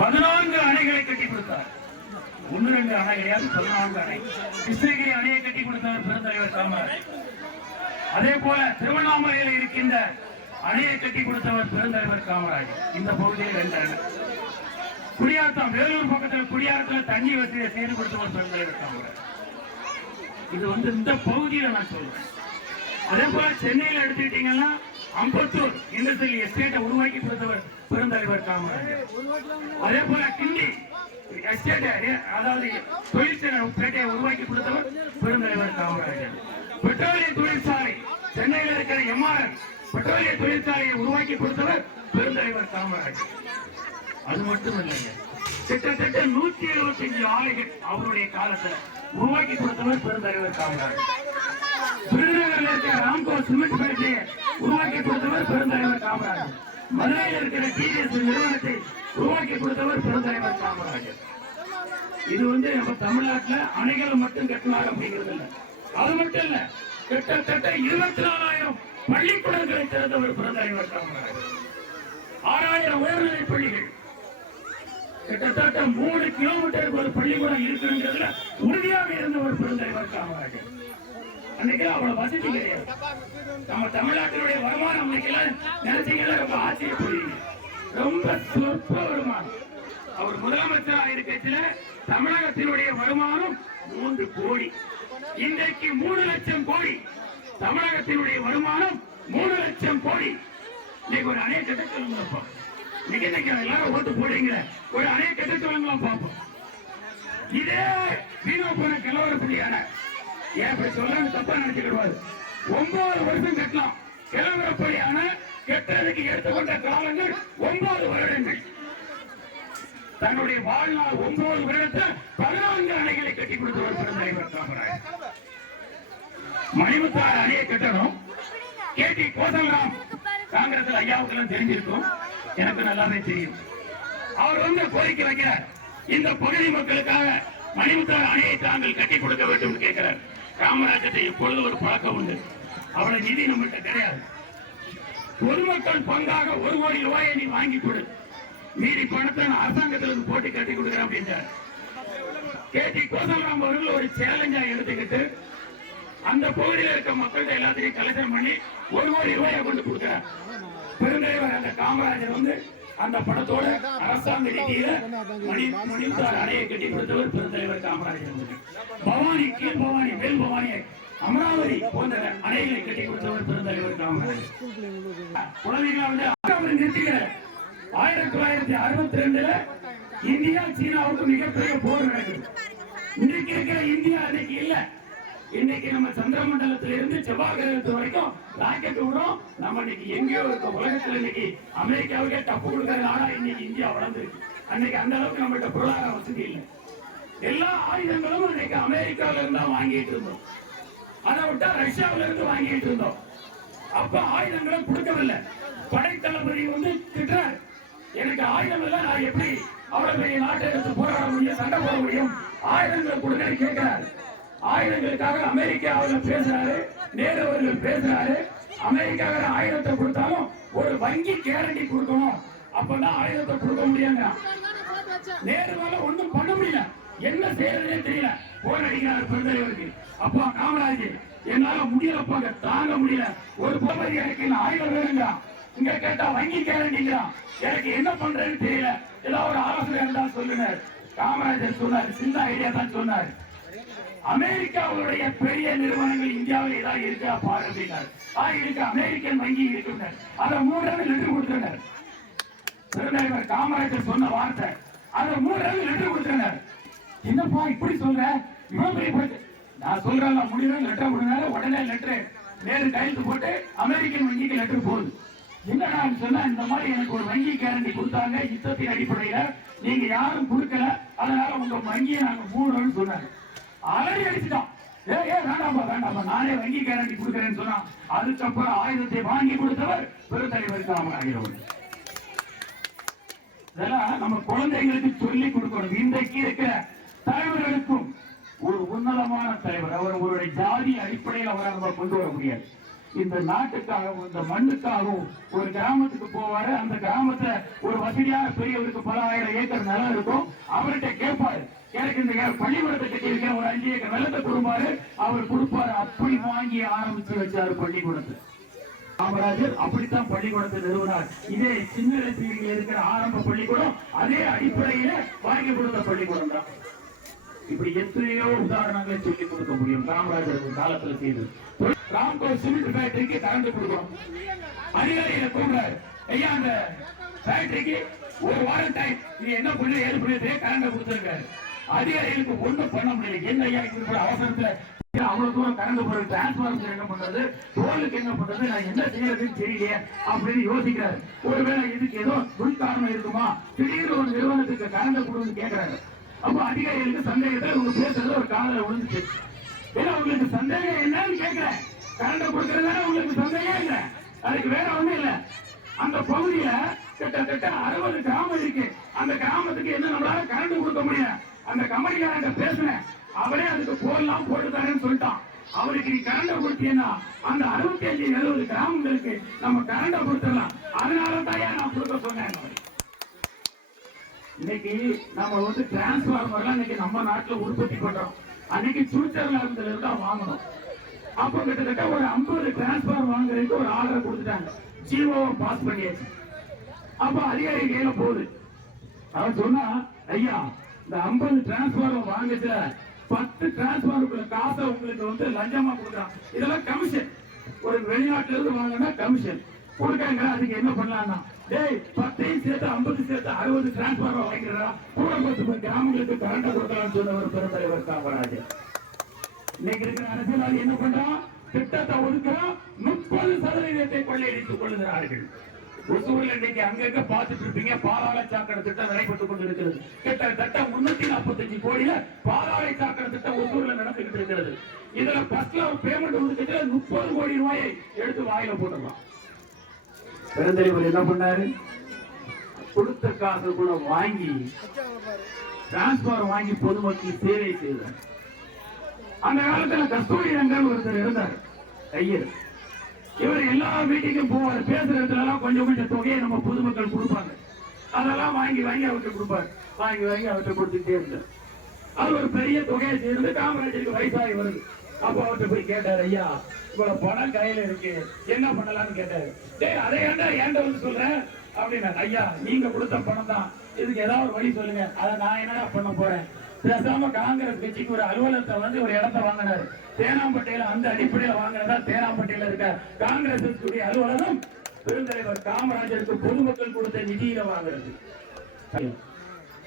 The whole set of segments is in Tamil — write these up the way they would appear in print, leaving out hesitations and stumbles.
14 அணைகளை கட்டி கொடுத்தார். 1-2 அணை கிடையாது, 14 அணை. கிருஷ்ணகிரி அணையை கட்டி கொடுத்தவர் பெருந்தலைவர் காமராஜர். அதே போல திருவண்ணாமலையில் இருக்கின்ற அணையை கட்டி கொடுத்தவர் பெருந்தலைவர் காமராஜர். இந்த பகுதியில் 2 அணை. குடியாத்தம் வேலூர் பக்கத்தில் குடியாத்தத்தில் தண்ணி வசதியை செய்து கொடுத்தவர் பெருந்தலைவர் காமராஜர். இது இந்த பகுதியில நான் சொல்றேன். அதே போல சென்னையில் எடுத்துக்கிட்டீங்கன்னா அம்பத்தூர் இண்டஸ்ட்ரியல் எஸ்டேட்டை உருவாக்கி கொடுத்தவர் பெருந்தலைவர் காமராஜர். அதே போல கிண்டி எஸ்டேட், அதாவது தொழிற்சாலையை உருவாக்கி கொடுத்தவர் பெருந்தலைவர் காமராஜர். பெட்ரோலிய தொழிற்சாலை சென்னையில் இருக்கிற MRN பெட்ரோலிய தொழிற்சாலையை உருவாக்கி கொடுத்தவர் பெருந்தலைவர் காமராஜர். அது மட்டும் இல்லைங்க, கிட்டத்தட்ட 175 ஆலைகள் அவருடைய காலத்தில் உருவாக்கி கொடுத்தவர் பெருந்தலைவர் காமராஜர். விருதுநகரில் இருக்கிற ராம்கோ சிமெண்ட் ஃபேக்டரியை உருவாக்கி கொடுத்தவர் பெருந்தலைவர் காமராஜர். மதுரையில் இருக்கிற TVS நிறுவனத்தை உருவாக்கி கொடுத்தவர் பெருந்தலைவர் காமராஜர். இது நம்ம தமிழ்நாட்டில் அணைகளை மட்டும் கட்டினார் அப்படிங்கிறது இல்லை. அது மட்டும் இல்ல, கிட்டத்தட்ட 24,000 பள்ளிக்கூடங்களை திறந்தவர் பெருந்தலைவர் காமராஜர். 6,000 உயர்நிலை பள்ளிகள், கிட்டத்தட்ட 3 கிலோமீட்டருக்கு ஒரு பள்ளிக்கூடம் இருக்குங்கிறதுல உறுதியாக இருந்தவர் பெருந்தலைவர் காமராஜர். அன்னைக்கு அவ்வளவு வசதி கிடையாது. நம்ம தமிழ்நாட்டினுடைய வருமானம் அன்னைக்கெல்லாம் நினைச்சீங்கன்னா ரொம்ப ஆச்சரியப்படுவீங்க. ரொம்ப சொற்ப வருமானம். அவர் முதலமைச்சராக இருக்கிற தமிழகத்தினுடைய வருமானம் 3 கோடி. இன்றைக்கு 3 லட்சம் கோடி. தமிழகத்தினுடைய வருமானம் 3 லட்சம் கோடி. இன்னைக்கு ஒரு அணையை கட்ட சொல்லுங்க. இன்னைக்கு எல்லாரும் ஓட்டு போடுறீங்க, ஒரு அணையை கட்ட சொல்லுங்களா பார்ப்போம். இதே வீணாபுர கிழவரப்பள்ளி அணை, ஏன் சொல்ல தப்பா நினைச்சுக்கிடுவாரு. 9 வருஷம் கட்டலாம். கிழவரப்பள்ளி அணை கட்டுறதுக்கு எடுத்துக்கொண்ட காலங்கள் 9 வருடங்கள். தன்னுடைய வாழ்நாள் 9 வருடத்தில் 14 அணைகளை கட்டி கொடுத்தவர் பெருந்தலைவர் காமராஜர். மணிமுத்தாறு அணையை கட்டணும். KT கோசல்ராம் காங்கிரஸ் ஐயாவுக்கெல்லாம் தெரிஞ்சிருக்கும், எனக்கு நல்லாவே தெரியும். அவர் கோரிக்கை வைக்கிறார், இந்த பகுதி மக்களுக்காக மணிமுத்தாறு அணையை தாங்கள் கட்டி கொடுக்க வேண்டும் கேட்கிறார். காமராஜத்தை எப்பொழுது ஒரு பழக்கம் உண்டு, அவளை நிதி நம்மகிட்ட கிடையாது. பொதுமக்கள் பங்காக 1 கோடி ரூபாயை நீ வாங்கி கொடு, மீதி பணத்தை நான் அரசாங்கத்திலிருந்து போட்டு கட்டி கொடுக்கிறேன் அப்படின்றார். KT கோசல்ராம் அவர்கள் ஒரு சேலஞ்சா எடுத்துக்கிட்டு அந்த பகுதியில் இருக்க மக்கள்கிட்ட எல்லாத்தையும் கலெக்ஷன் பண்ணி 1 கோடி ரூபாயை கொண்டு கொடுக்கிறார். பெருந்தலைவர் அந்த காமராஜர் அந்த படத்தோட அரசாங்க நிதியில மணிமுத்தாறு அணையை கட்டி கொடுத்தவர் பெருந்தலைவர் காமராஜர். பவானி, கீழ் பவானி, மேல் பவானி, அமராவதி போன்ற அணைகளை கட்டி கொடுத்தவர் பெருந்தலைவர் காமராஜர். குழந்தைகளை நிறுத்துகிறார். 1962 இந்தியா சீனாவுக்கு மிகப்பெரிய போர் நடக்குது. இன்றைக்கு இருக்கிற இந்தியா அன்னைக்கு இல்ல. இன்னைக்கு நம்ம சந்திர மண்டலத்தில இருந்து செவ்வாய் கிரகத்து வரைக்கும் ராக்கெட் விடுறோம். நம்ம இன்னைக்கு எங்கேயோ இருக்க உலகத்துல இன்னைக்கு அமெரிக்காவுக்கே தப்பு கொடுக்கிற நாடா இன்னைக்கு இந்தியா வளர்ந்துருக்கு. அன்னைக்கு அந்த அளவுக்கு நம்மகிட்ட பொருளாதார வசதி இல்லை. எல்லா ஆயுதங்களும் இன்னைக்கு அமெரிக்காவில இருந்தா வாங்கிட்டு இருந்தோம். அதை விட்டா ரஷ்யாவில இருந்து வாங்கிட்டு இருந்தோம். அப்ப ஆயுதங்களை கொடுக்கவில்லை. படைத்தளபதி திட்டார், எனக்கு ஆயுதம் இல்லை, நான் எப்படி அவ்வளவு பெரிய நாட்டை எடுத்து போராட முடியும், சண்டை போட முடியும், ஆயுதங்களை கொடுக்க கேட்கிறார். ஆயுதங்களுக்காக அமெரிக்காவில் பேசுறாரு, நேரு அவர்கள் பேசுறாரு. அமெரிக்காவில் ஆயுதத்தை கொடுத்தாலும் ஒரு வங்கி கேரண்டி கொடுக்கணும், அப்பதான் ஆயுதத்தை கொடுக்க முடியுங்க. நேருவால ஒன்றும் பண்ண முடியல, என்ன செய்யறதே தெரியல, போராடிக்கிறார் பெருந்தலைவருக்கு. அப்பா காமராஜர், என்னால முடியலப்பா, தாங்க முடியல, ஒரு போராடி எனக்கு ஆயுதம் வேணுங்க, இங்க கேட்டா வங்கி கேரண்டிங்கிறான், எனக்கு என்ன பண்றதுன்னு தெரியல, ஏதாவது ஒரு ஆலோசனை இருந்தா சொல்லுங்க. காமராஜர் சொன்னார், சின்ன ஐடியா தான் சொன்னார், அமெரிக்காவுடைய பெரிய நிறுவனங்கள் இந்தியாவில் ஏதாவது இருக்கா பாரு அப்படின்னார். இருக்கு, அமெரிக்கன் வங்கி இருக்குன்னார். அதை 3 லெட்டர் கொடுத்தனர். பெருந்தலைவர் காமராஜர் சொன்ன வார்த்தை, அதை 3 லெட்டர் கொடுத்தனர். என்னப்பா இப்படி சொல்ற, இவ்வளவு பெரிய நான் சொல்றேன், முடிவு லெட்டர் கொடுங்க, உடனே லெட்டர் நேரு கையெழுத்து போட்டு அமெரிக்கன் வங்கிக்கு லெட்டர் போகுது. என்னடா சொன்னா, இந்த மாதிரி எனக்கு ஒரு வங்கி கேரண்டி கொடுத்தாங்க, யுத்தத்தின் அடிப்படையில நீங்க யாரும் கொடுக்கல, அதனால உங்க வங்கியை நாங்க மூடணும்னு சொன்னாங்க. அலறி அடிச்சுட்டான், வேண்டாம்பா வேண்டாம்பா, நானே வங்கி கேரண்டி கொடுக்கிறேன்னு சொன்னா. அதுக்கப்புறம் ஆயுதத்தை வாங்கி கொடுத்தவர் பெருந்தலைவர் காமராஜர். இதெல்லாம் நம்ம குழந்தைகளுக்கு சொல்லி கொடுக்கணும். இன்றைக்கு இருக்கிற தலைவர்களுக்கும் ஒரு உன்னதமான தலைவர், அவர் அவருடைய ஜாதி அடிப்படையில் அவரை நம்ம கொண்டு வர முடியாது. இந்த நாட்டுக்காகவும் இந்த மண்ணுக்காகவும் ஒரு கிராமத்துக்கு போவாரு. அந்த கிராமத்தை ஒரு வசதியான பெரியவருக்கு பல ஆயிரம் ஏக்கர் நிலம் இருக்கும். அவர்கிட்ட கேட்பாரு, எனக்கு இந்த பள்ளிக்கூடத்தை கட்டியிருக்க ஒரு 5 ஏக்கர் நிலத்தை கொடுப்பாரு. அவர் கொடுப்பாரு. அப்படி வாங்கி ஆரம்பிச்சு வச்சாரு பள்ளிக்கூடத்தை. காமராஜர் அப்படித்தான் பள்ளிக்கூடத்தை நிறுவனார். இதே சின்னப்பீடியில் இருக்கிற ஆரம்ப பள்ளிக்கூடம் அதே அடிப்படையில வாங்கி கொடுத்த பள்ளிக்கூடம் தான். இப்படி எத்தனையோ உதாரணங்களை சொல்லிக் கொடுக்க முடியும். காமராஜர் காலத்துல செய்தது. ராம்கோ சிமெண்ட் ஃபேக்டரிக்கு கரண்ட் கொடுக்கும். அதிகாரிகளை கூப்பிடாரு, ஐயா அந்த ஃபேக்டரிக்கு ஒரு வாரம் டைம், இது என்ன பண்ணி ஏழு பண்ணி கரண்ட் கொடுத்திருக்காரு. அதிகாரிகளுக்கு ஒண்ணும் பண்ண முடியல. என்ன ஐயா இப்படி அவசரத்துல அவ்வளவு தூரம் கரண்ட் போறது, டிரான்ஸ்பார்மர் என்ன பண்றது, டோலுக்கு என்ன பண்றது, நான் என்ன செய்யறதுன்னு தெரியலையே அப்படின்னு யோசிக்கிறாரு. ஒருவேளை இதுக்கு ஏதோ உள் காரணம் இருக்குமா, திடீர்னு ஒரு நிறுவனத்துக்கு கரண்ட் கொடுன்னு கேட்கிறாரு. அப்ப அதிகாரிகளுக்கு சந்தேகத்தை உங்க பேசுறது ஒரு காதல விழுந்துச்சு. ஏன்னா உங்களுக்கு சந்தேகம் என்னன்னு கேட்கிறேன். கரண்ட் கொடுக்கறதான உங்களுக்கு சந்தேகம் இல்லை, அதுக்கு வேற ஒண்ணும் இல்ல. அந்த பகுதியில கிட்டத்தட்ட 60 கிராமம் இருக்கு. அந்த கிராமத்துக்கு என்ன நம்மளால கரண்ட் கொடுக்க முடியும். அந்த கம்பெனிக்காரங்க பேசுனேன், அவரே அதுக்கு போடலாம் போட்டுத்தாரேன்னு சொல்லிட்டான். அவருக்கு நீ கரண்ட கொடுத்தீங்கன்னா அந்த 65-70 கிராமங்களுக்கு நம்ம கரண்ட கொடுத்துடலாம். அதனாலதான் நான் கொடுக்க சொன்னேன். இன்னைக்கு நம்ம டிரான்ஸ்பார்மர்லாம் இன்னைக்கு நம்ம நாட்டுல உற்பத்தி பண்றோம். அன்னைக்கு சுவிட்சர்லாந்துல இருந்தா வாங்கணும். அப்போ கிட்டத்தட்ட ஒரு 50 டிரான்ஸ்பார்மர் வாங்குறதுக்கு ஒரு ஆர்டர் கொடுத்துட்டாங்க. ஜிஓ பாஸ் பண்ணியாச்சு. அப்ப அதிகாரி கையில போகுது. அவன் சொன்னா, ஐயா இந்த 50 டிரான்ஸ்பார்மர் வாங்குச்சுல 10 டிரான்ஸ்பார்மருக்குள்ள காசை உங்களுக்கு லஞ்சமா கொடுக்குறான். இதெல்லாம் கமிஷன். ஒரு வெளிநாட்டுல இருந்து வாங்கினா கமிஷன் கொடுக்காங்க. அதுக்கு என்ன பண்ணலாம்னா, டேய் 10 சேர்த்து 50 சேர்த்து 60 டிரான்ஸ்பார்மர் வாங்கிக்கிறா, கூட 10 கிராமங்களுக்கு கரண்ட் கொடுக்கலாம்னு சொன்ன ஒரு பெருந்தலைவர் காமராஜர். இன்னைக்கு இருக்கிற அரசியல்வாதி என்ன பண்றான், திட்டத்தை ஒதுக்குறான், 30% கொள்ளையடித்துக் கொள்ளுகிறார்கள். ஒசூர்ல இன்னைக்கு அங்கங்க பார்த்துட்டு இருப்பீங்க, பாதாள சாக்கடை திட்டம் நடைபெற்றுக் கொண்டிருக்கிறது. கிட்டத்தட்ட 345 கோடியில பாதாள சாக்கடை திட்டம் ஒசூர்ல நடந்துகிட்டு இருக்கிறது. இதுல பஸ்ல பேமெண்ட் ஒதுக்கிட்டு 30 கோடி ரூபாயை எடுத்து வாயில போட்டுடலாம். பெருந்தலைவர் என்ன பண்ணாரு, கொடுத்த காசு கூட வாங்கி டிரான்ஸ்பார் வாங்கி பொதுமக்கள் சேவை செய்தார். அந்த காலத்துல கஸ்தூரி ரங்கன் ஒருத்தர் இருந்தார், ஐயர். இவர் எல்லா வீட்டுக்கும் போவார். பேசுறதுல எல்லாம் கொஞ்சம் கொஞ்சம் தொகையை நம்ம பொதுமக்கள் கொடுப்பாங்க. அதெல்லாம் வாங்கி வாங்கி அவர்கிட்ட கொடுப்பாரு. வாங்கி வாங்கி அவர்கிட்ட கொடுத்துட்டே இருந்தார். அது ஒரு பெரிய தொகையை சேர்ந்து காமராஜருக்கு வயசாகி வருது. அப்போ அவர்கிட்ட போய் கேட்டாரு, ஐயா இவ்வளவு பணம் கையில இருக்கு, என்ன பண்ணலாம்னு கேட்டாரு. டேய் அதை ஏன்டா சொல்றேன் அப்படின்னா, ஐயா நீங்க கொடுத்த பணம் தான், இதுக்கு ஏதாவது ஒரு வழி சொல்லுங்க. அதை நான் என்ன பண்ண போறேன். பேசாம காங்கிரஸ் கட்சிக்கு ஒரு அலுவலகத்தை ஒரு இடத்தை வாங்கினாரு. தேனாம்பட்டையில அந்த அடிப்படையில வாங்கினதா தேனாம்பட்டையில இருக்க காங்கிரஸ் அலுவலகம் பெருந்தலைவர் காமராஜருக்கு பொதுமக்கள் கொடுத்த நிதியில வாங்குறது.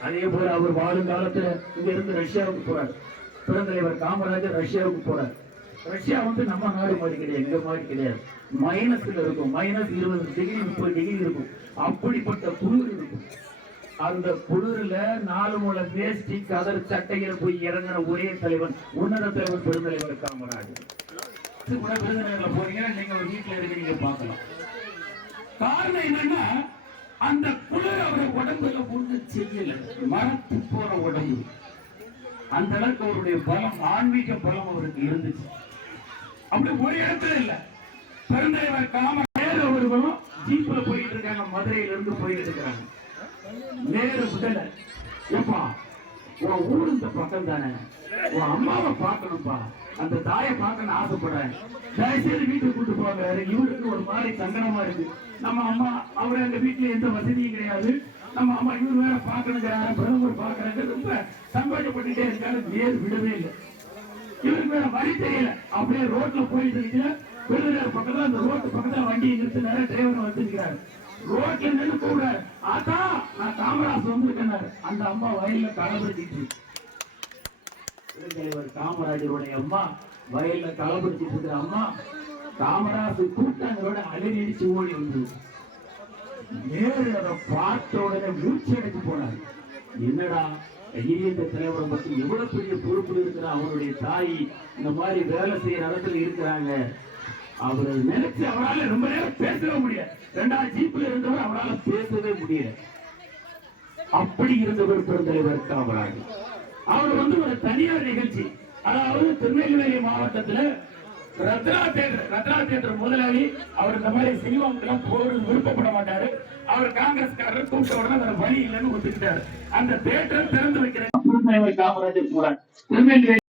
அதே போல அவர் வாழும் காலத்துல இங்க இருந்து ரஷ்யாவுக்கு போறார். பெருந்தலைவர் காமராஜர் ரஷ்யாவுக்கு போறார். ரஷ்யா நம்ம நாடு மாதிரி கிடையாது, எங்க மாதிரி கிடையாது. மைனஸ்ல இருக்கும், -20 டிகிரி 30 டிகிரி இருக்கும். அப்படிப்பட்ட குளிர் இருக்கும். அந்த குளிர்ல 4 முழ வேஷ்டி கதர் சட்டையில போய் இறங்கின ஒரே தலைவன் உன்னத தலைவன் பெருந்தலைவர் காமராஜர். விருதுநகர்ல போறீங்கன்னா நீங்க ஒரு வீட்டுல இருக்கிறீங்க பார்க்கலாம். காரணம் என்னன்னா, அந்த குளிர் அவரை உடம்புல ஒண்ணு செய்யல, மரத்து போற உடம்பு. அந்த அளவுக்கு அவருடைய பலம், ஆன்மீக பலம் அவருக்கு இருந்துச்சு. அப்படி ஒரு இடத்துல இல்ல. பெருந்தலைவர் காமராஜர் அவர்களும் ஜீப்ல போயிட்டு இருக்காங்க, மதுரையில இருந்து போயிட்டு இருக்காங்க. நேரு விடல, ஏப்பா உன் ஊரு இந்த பக்கம் தானே, உன் அம்மாவை பார்க்கணும்பா, அந்த தாயை பார்க்கணும் ஆசைப்படுறேன், தயவுசெய்து வீட்டுக்கு கூட்டு போவாங்க. இவருக்கு ஒரு மாதிரி சங்கடமா இருக்கு. நம்ம அம்மா அவரு அந்த வீட்டுல எந்த வசதியும் கிடையாது. நம்ம அம்மா இவர் வேற பார்க்கணுங்கிறாரு, பிரதமர் பார்க்கறாங்க, ரொம்ப சங்கோஜப்பட்டுட்டே இருக்காரு. நேரு விடவே இல்லை. இவருக்கு வேற வழி தெரியல. அப்படியே ரோட்ல போயிட்டு இருக்கிற விருதுநகர் பக்கத்துல அந்த ரோட்டு பக்கத்துல வண்டியை நிறுத்தினாரு. டிரைவர் வச்சிருக்கிறாரு. ரோட்ல நின்று கூப்பிடாரு, ஆத்தா நான் காமராஜ் வந்திருக்கேன். அந்த அம்மா வயல்ல களப்படுத்திட்டு, பெருந்தலைவர் காமராஜருடைய அம்மா வயல்ல களப்படுத்திட்டு இருக்கிற அம்மா காமராஜ் கூட்டாங்களோட அலைநடிச்சு ஓடி வந்து நேரு அதை பார்த்த உடனே மூச்சு அடைச்சு போனார். என்னடா இந்த தலைவரை பத்தி எவ்வளவு பெரிய பொறுப்பு இருக்கிற அவருடைய தாய் இந்த மாதிரி வேலை செய்யற இடத்துல இருக்கிறாங்க. அவரை நினைச்சு அவரால் ரொம்ப நேரம் பேசவே முடியல. 2வது ஜீப்ல இருந்தவர் அவரால் பேசவே முடியல. அப்படி இருந்தவர் பெருந்தலைவர் காமராஜர். அவர் ஒரு தனியார் நிகழ்ச்சி, அதாவது திருநெல்வேலி மாவட்டத்துல ரத்னா தியேட்டர் முதலாளி அவர் இந்த மாதிரி சினிமாவுக்கு போறது விருப்பப்பட மாட்டாரு. அவர் காங்கிரஸ்காரர் கூப்பிட்ட உடனே வேற வழி இல்லைன்னு ஒத்துக்கிட்டாரு. அந்த தியேட்டர் திறந்து வைக்கிற காமராஜர் கூட திருநெல்வேலி